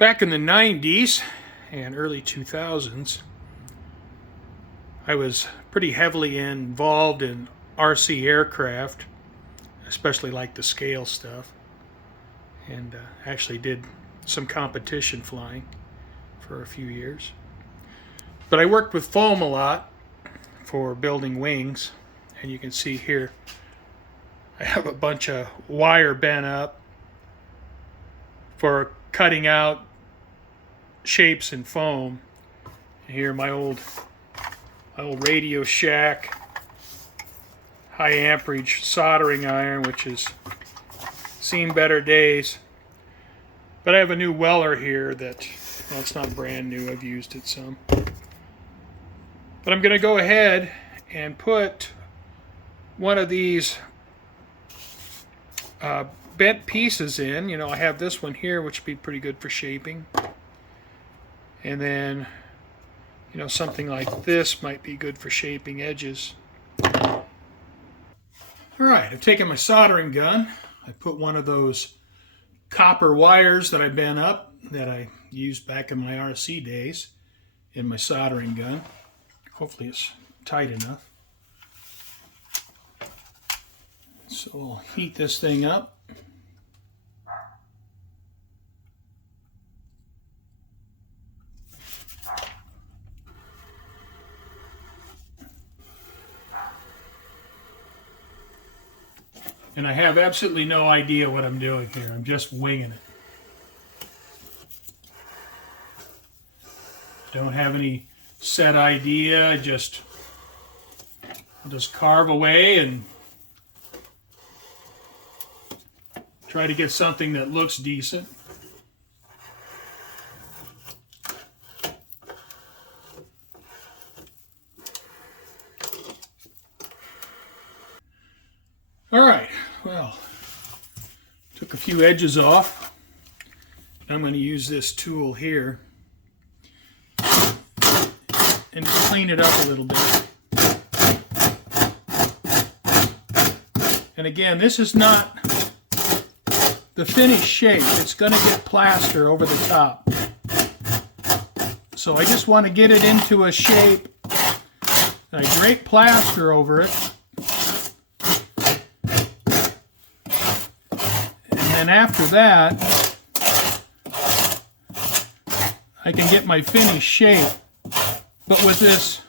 Back in the 90s and early 2000s, I was pretty heavily involved in RC aircraft, especially like the scale stuff, and actually did some competition flying for a few years. But I worked with foam a lot for building wings, and you can see here I have a bunch of wire bent up for cutting out shapes in foam. And here my old Radio Shack high amperage soldering iron, which has seen better days. But I have a new Weller here that, well, it's not brand new, I've used it some. But I'm going to go ahead and put one of these bent pieces in. You know, I have this one here, which would be pretty good for shaping. And then, you know, something like this might be good for shaping edges. All right, I've taken my soldering gun. I put one of those copper wires that I bent up that I used back in my RC days in my soldering gun. Hopefully it's tight enough. So we'll heat this thing up. And I have absolutely no idea what I'm doing here. I'm just winging it. Don't have any set idea. I'll just carve away and try to get something that looks decent. All right, well, took a few edges off. I'm going to use this tool here and just clean it up a little bit. And again, this is not the finished shape. It's going to get plaster over the top. So I just want to get it into a shape. I drape plaster over it. And after that, I can get my finished shape. But with this,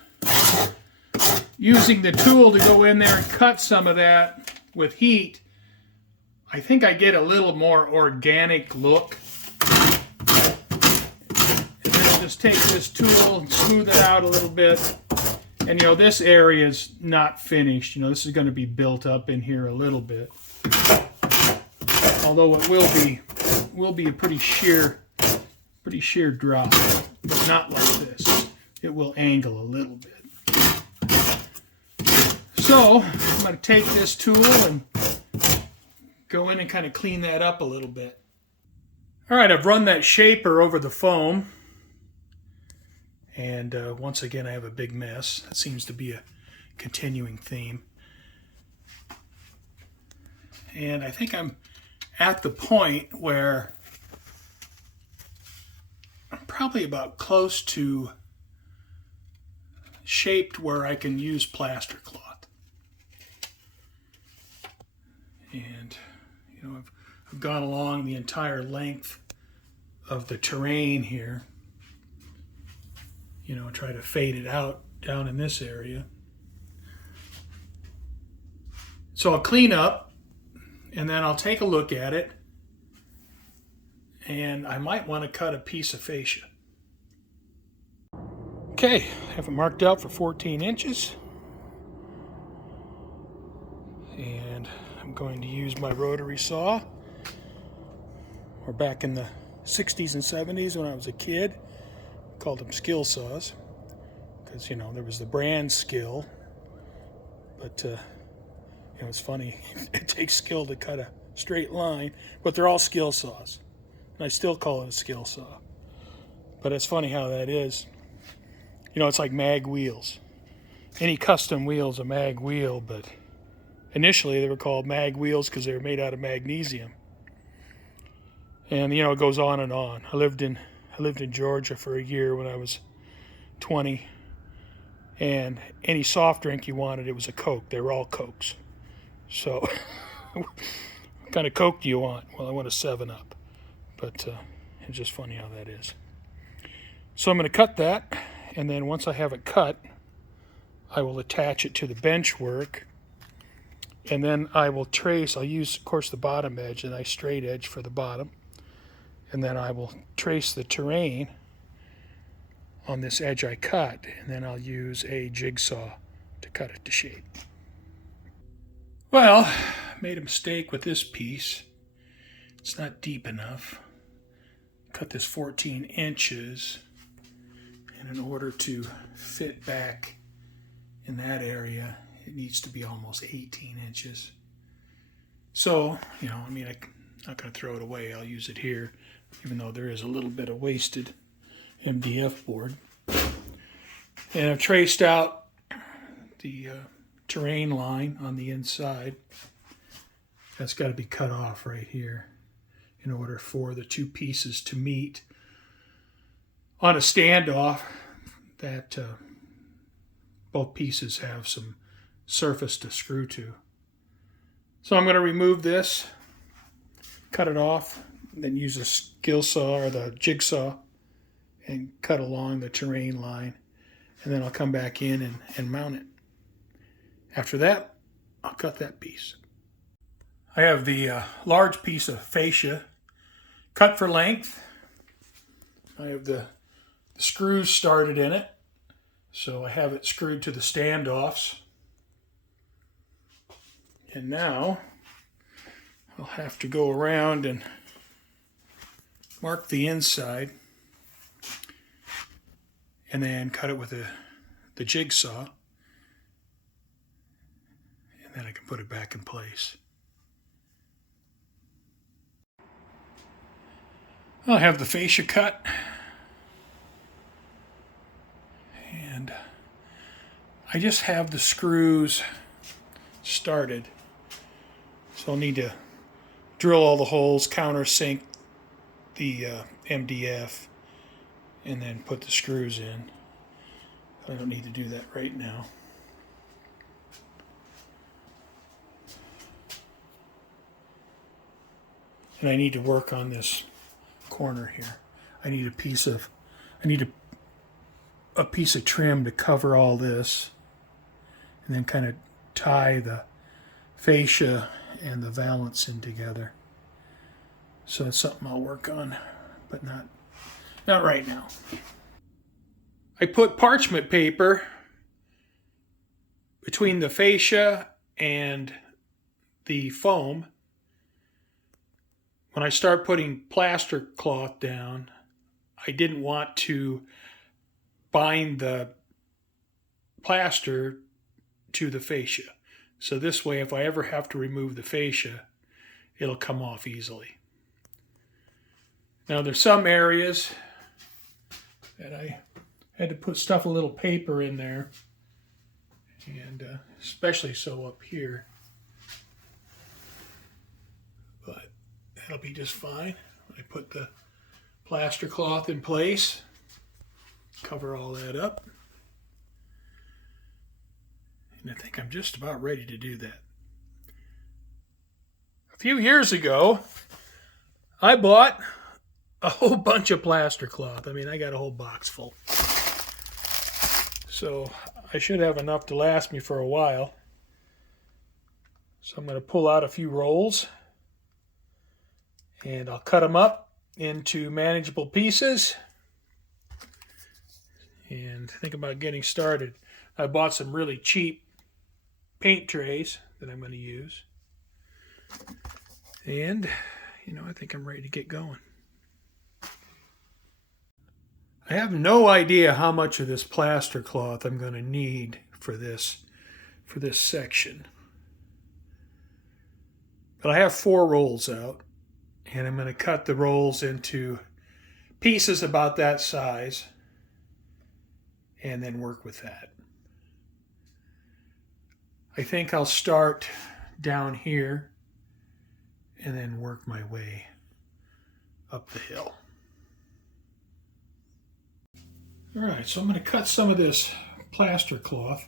using the tool to go in there and cut some of that with heat, I think I get a little more organic look. And then I'll just take this tool and smooth it out a little bit. And you know, this area is not finished. You know, this is going to be built up in here a little bit. Although it will be a pretty sheer drop, but not like this. It will angle a little bit. So I'm going to take this tool and go in and kind of clean that up a little bit. All right, I've run that shaper over the foam, and once again I have a big mess. That seems to be a continuing theme. And I think I'm at the point where I'm probably about close to shaped where I can use plaster cloth. And you know, I've gone along the entire length of the terrain here. You know, try to fade it out down in this area. So I'll clean up, and then I'll take a look at it, and I might want to cut a piece of fascia. Okay, I have it marked out for 14 inches. And I'm going to use my rotary saw. Or back in the 60s and 70s when I was a kid, I called them skill saws. Because, you know, there was the brand Skill. But, you know, it's funny. It takes skill to cut a straight line. But they're all skill saws. And I still call it a skill saw. But it's funny how that is. You know, it's like mag wheels. Any custom wheel's a mag wheel, but initially they were called mag wheels because they were made out of magnesium. And you know, it goes on and on. I lived in Georgia for a year when I was 20, and any soft drink you wanted, it was a Coke. They were all Cokes. So, what kind of Coke do you want? Well, I want a 7-Up. But it's just funny how that is. So I'm going to cut that, and then once I have it cut, I will attach it to the benchwork, and then I will trace. I'll use, of course, the bottom edge, a nice straight edge for the bottom, and then I will trace the terrain on this edge I cut, and then I'll use a jigsaw to cut it to shape. Well, I made a mistake with this piece. It's not deep enough. Cut this 14 inches, and in order to fit back in that area, it needs to be almost 18 inches. So, you know, I mean, I'm not going to throw it away. I'll use it here, even though there is a little bit of wasted MDF board. And I've traced out the terrain line on the inside. That's got to be cut off right here in order for the two pieces to meet on a standoff. That both pieces have some surface to screw to. So I'm going to remove this, cut it off, then use a skill saw or the jigsaw and cut along the terrain line, and then I'll come back in and mount it. After that, I'll cut that piece. I have the large piece of fascia cut for length. I have the screws started in it, so I have it screwed to the standoffs. And now I'll have to go around and mark the inside and then cut it with the jigsaw, and then I can put it back in place. I'll have the fascia cut, and I just have the screws started, so I'll need to drill all the holes, countersink the MDF, and then put the screws in. I don't need to do that right now. And I need to work on this corner here. I need a piece of trim to cover all this, and then kind of tie the fascia and the valance in together. So that's something I'll work on, but not right now. I put parchment paper between the fascia and the foam. When I start putting plaster cloth down, I didn't want to bind the plaster to the fascia. So this way, if I ever have to remove the fascia, it'll come off easily. Now there's some areas that I had to put a little paper in there, and especially so up here. But that'll be just fine. I put the plaster cloth in place, cover all that up, and I think I'm just about ready to do that. A few years ago, I bought a whole bunch of plaster cloth. I mean, I got a whole box full. So I should have enough to last me for a while. So I'm going to pull out a few rolls, and I'll cut them up into manageable pieces and think about getting started. I bought some really cheap paint trays that I'm going to use, and I think I'm ready to get going. I have no idea how much of this plaster cloth I'm going to need for this section, but I have 4 rolls out, and I'm going to cut the rolls into pieces about that size and then work with that. I think I'll start down here and then work my way up the hill. All right, so I'm going to cut some of this plaster cloth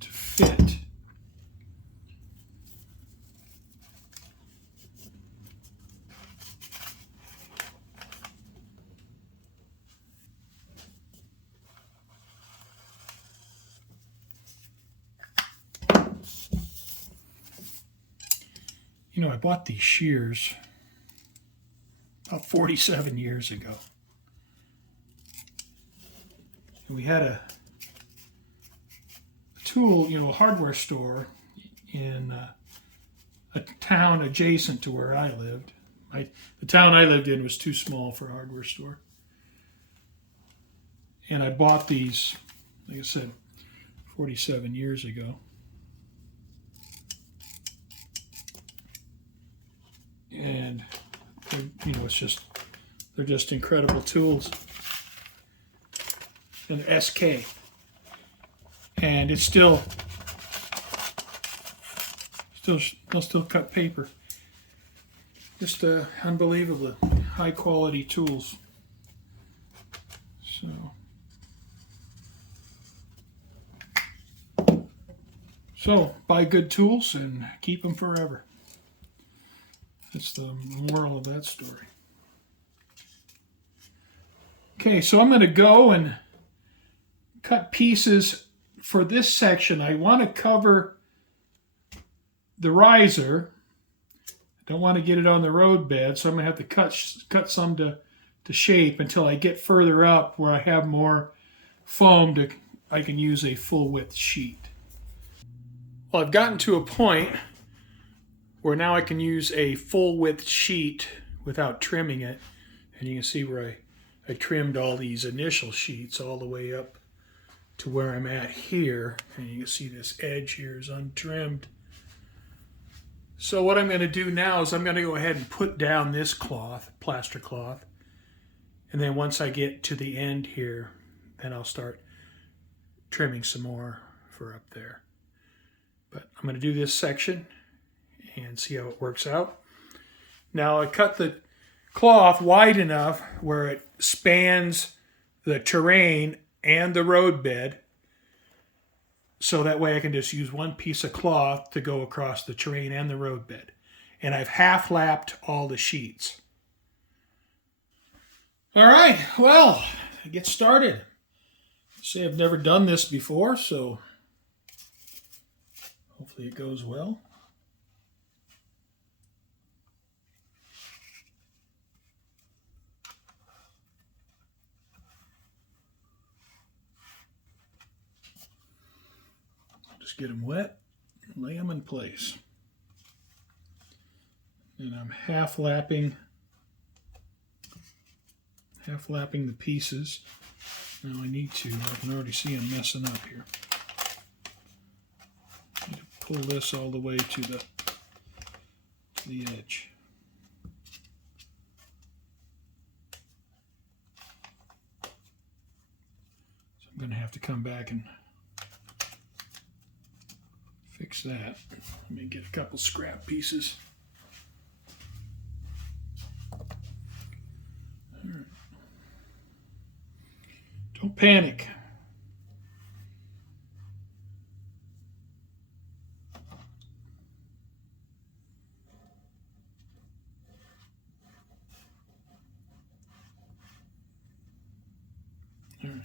to fit. You know, I bought these shears about 47 years ago. And we had a tool, you know, a hardware store in a town adjacent to where I lived. The town I lived in was too small for a hardware store. And I bought these, like I said, 47 years ago. And you know, they're just incredible tools. And they're SK, and it's they'll still cut paper. Just unbelievable high quality tools. So buy good tools and keep them forever. That's the moral of that story. Okay, so I'm going to go and cut pieces for this section. I want to cover the riser. I don't want to get it on the road bed, so I'm going to have to cut some to shape until I get further up where I have more foam I can use a full width sheet. Well, I've gotten to a point where now I can use a full width sheet without trimming it. And you can see where I trimmed all these initial sheets all the way up to where I'm at here. And you can see this edge here is untrimmed. So what I'm going to do now is I'm going to go ahead and put down this cloth, plaster cloth. And then once I get to the end here, then I'll start trimming some more for up there. But I'm going to do this section and see how it works out. Now I cut the cloth wide enough where it spans the terrain and the roadbed, so that way I can just use one piece of cloth to go across the terrain and the roadbed. And I've half lapped all the sheets. All right, well, I get started. See, I've never done this before, so hopefully it goes well. Just get them wet and lay them in place. And I'm half lapping the pieces. Now I can already see I'm messing up here. I need to pull this all the way to the edge. So I'm going to have to come back and fix that. Let me get a couple scrap pieces. All right. Don't panic. All right.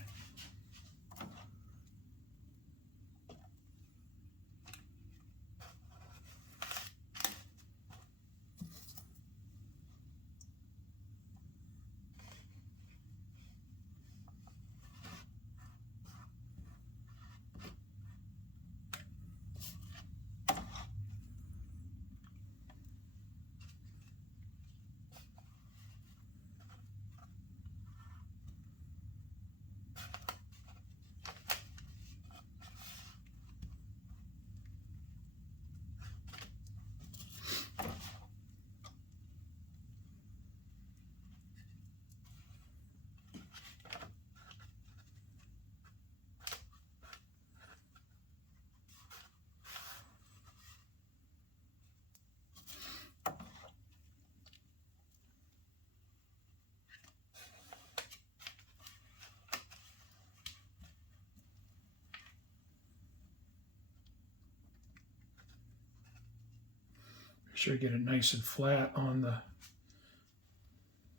sure I get it nice and flat on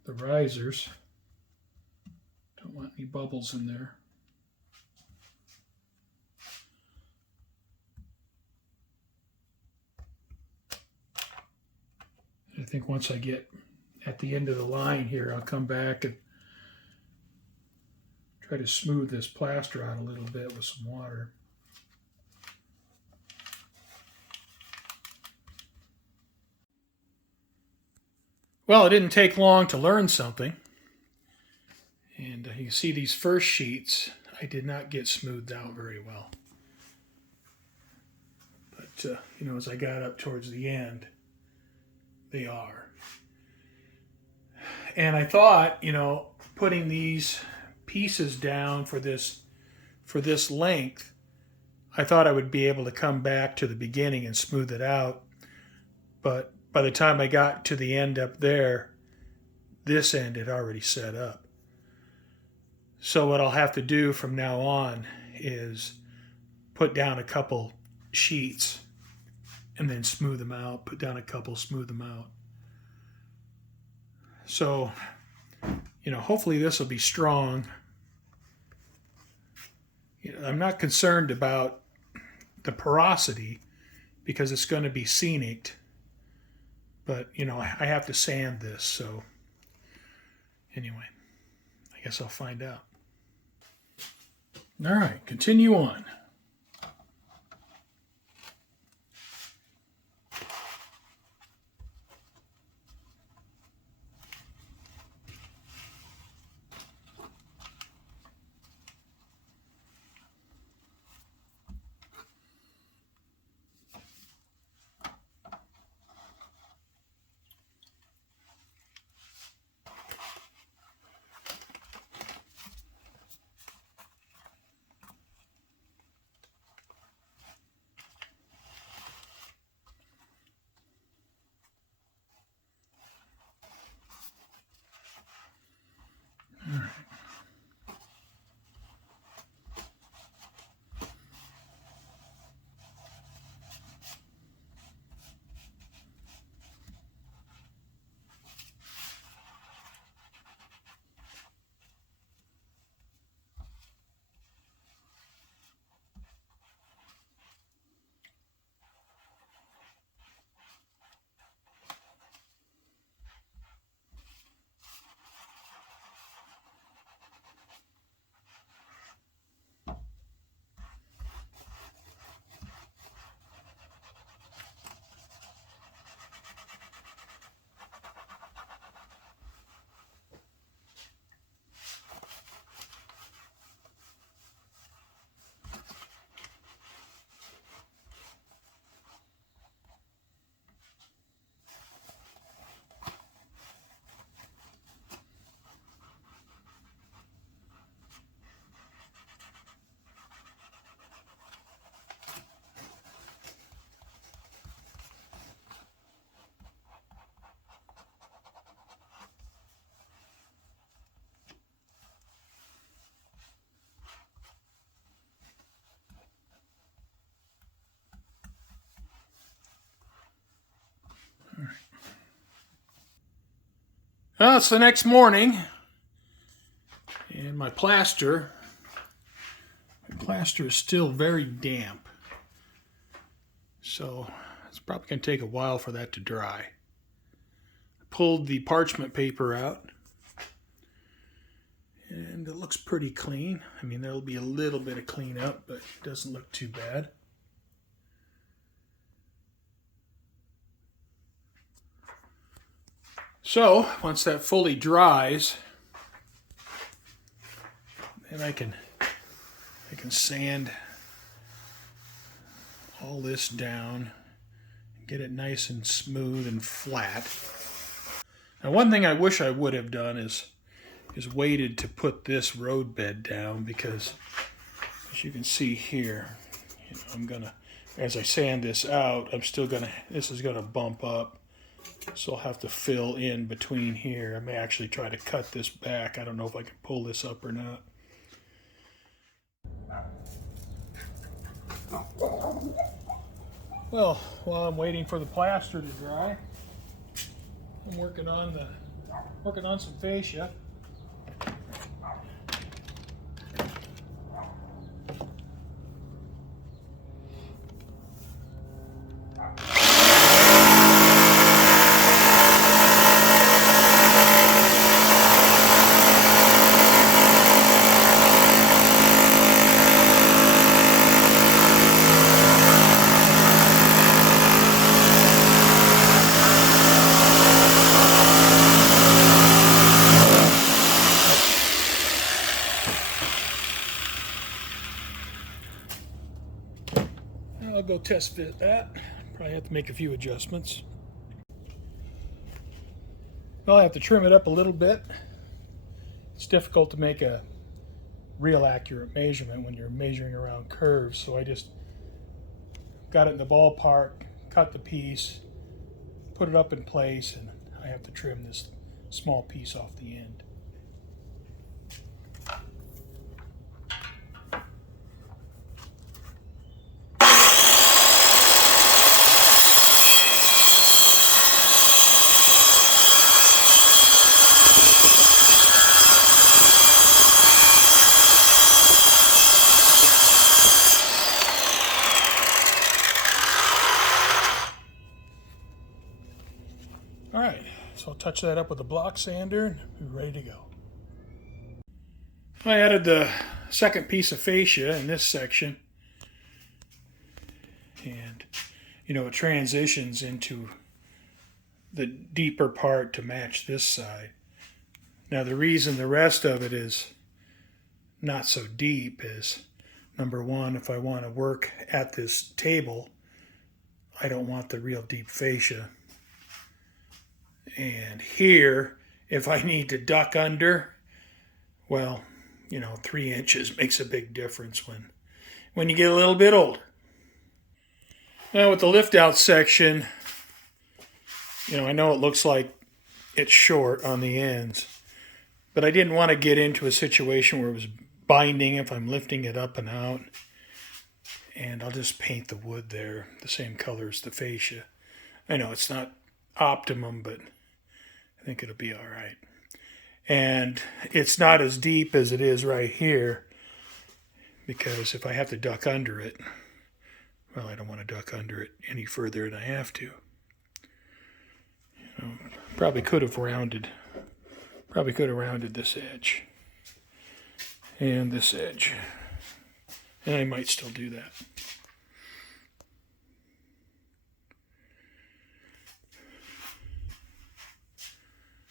the risers. Don't want any bubbles in there. I think once I get at the end of the line here, I'll come back and try to smooth this plaster out a little bit with some water. Well, it didn't take long to learn something. And you see these first sheets, I did not get smoothed out very well. But, you know, as I got up towards the end, they are. And I thought, you know, putting these pieces down for this length, I thought I would be able to come back to the beginning and smooth it out. But by the time I got to the end up there, this end had already set up. So what I'll have to do from now on is put down a couple sheets and then smooth them out, put down a couple, smooth them out. So, you know, hopefully this will be strong. You know, I'm not concerned about the porosity because it's going to be scenic. But, you know, I have to sand this, so anyway, I guess I'll find out. All right, continue on. Well, it's the next morning, and my plaster is still very damp. So it's probably going to take a while for that to dry. I pulled the parchment paper out, and it looks pretty clean. I mean, there'll be a little bit of cleanup, but it doesn't look too bad. So once that fully dries, then I can sand all this down and get it nice and smooth and flat. Now, one thing I wish I would have done is waited to put this road bed down, because as you can see here, you know, I'm gonna, as I sand this out, this is gonna bump up. So I'll have to fill in between here. I may actually try to cut this back. I don't know if I can pull this up or not. Well, while I'm waiting for the plaster to dry, I'm working on some fascia. I'll go test fit that. Probably have to make a few adjustments. I'll have to trim it up a little bit. It's difficult to make a real accurate measurement when you're measuring around curves, so I just got it in the ballpark, cut the piece, put it up in place, and I have to trim this small piece off the end. All right, so I'll touch that up with a block sander and be ready to go. I added the second piece of fascia in this section, and it transitions into the deeper part to match this side. Now the reason the rest of it is not so deep is, number one, if I want to work at this table, I don't want the real deep fascia. And here, if I need to duck under, well, 3 inches makes a big difference when you get a little bit older. Now with the lift out section, I know it looks like it's short on the ends, but I didn't want to get into a situation where it was binding if I'm lifting it up and out. And I'll just paint the wood there the same color as the fascia. I know it's not optimum, but I think it'll be all right. And it's not as deep as it is right here, because if I have to duck under it, well, I don't want to duck under it any further than I have to. Probably could have rounded this edge and this edge, and I might still do that.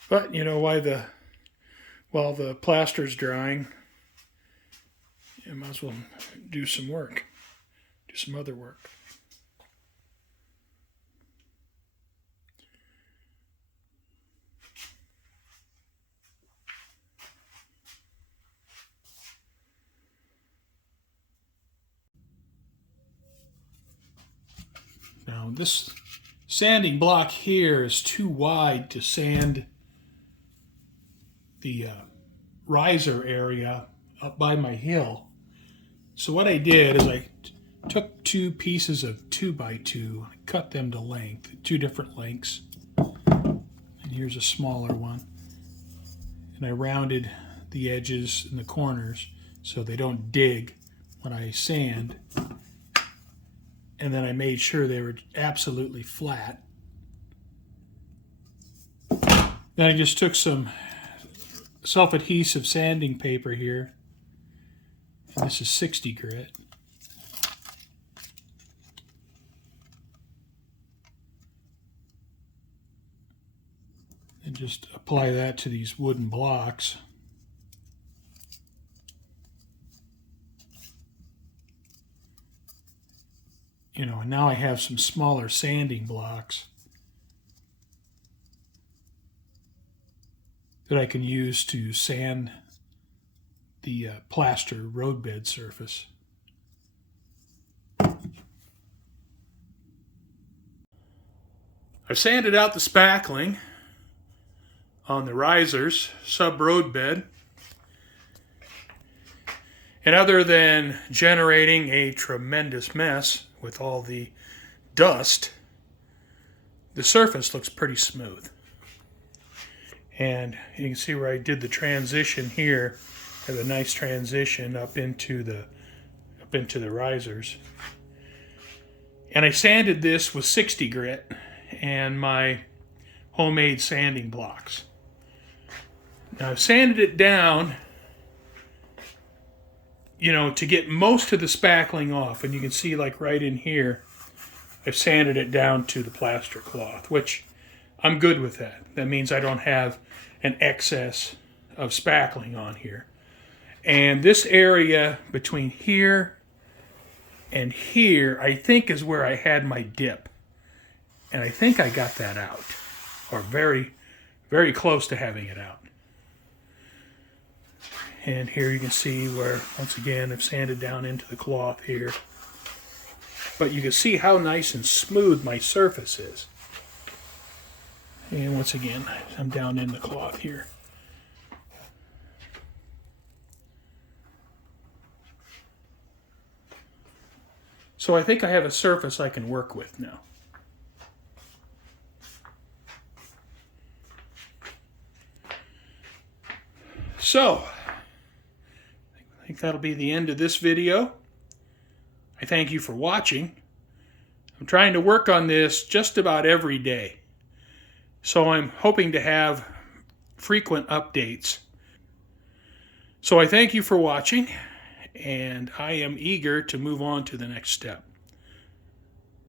But while the plaster's drying, you might as well do some other work. Now this sanding block here is too wide to sand the riser area up by my hill. So what I did is I took 2 pieces of 2x2, cut them to length, 2 different lengths, and here's a smaller one, and I rounded the edges and the corners so they don't dig when I sand, and then I made sure they were absolutely flat. Then I just took some self-adhesive sanding paper here, and this is 60 grit. And just apply that to these wooden blocks. And now I have some smaller sanding blocks that I can use to sand the plaster roadbed surface. I've sanded out the spackling on the risers, sub-road bed. And other than generating a tremendous mess with all the dust, the surface looks pretty smooth. And you can see where I did the transition here, have a nice transition up into the risers. And I sanded this with 60 grit and my homemade sanding blocks. Now I've sanded it down, to get most of the spackling off. And you can see, like right in here, I've sanded it down to the plaster cloth, which I'm good with that. That means I don't have an excess of spackling on here. And this area between here and here, I think, is where I had my dip. And I think I got that out, or very, very close to having it out. And here you can see where, once again, I've sanded down into the cloth here. But you can see how nice and smooth my surface is. And once again, I'm down in the cloth here. So I think I have a surface I can work with now. So, I think that'll be the end of this video. I thank you for watching. I'm trying to work on this just about every day. So I'm hoping to have frequent updates. So I thank you for watching, and I am eager to move on to the next step.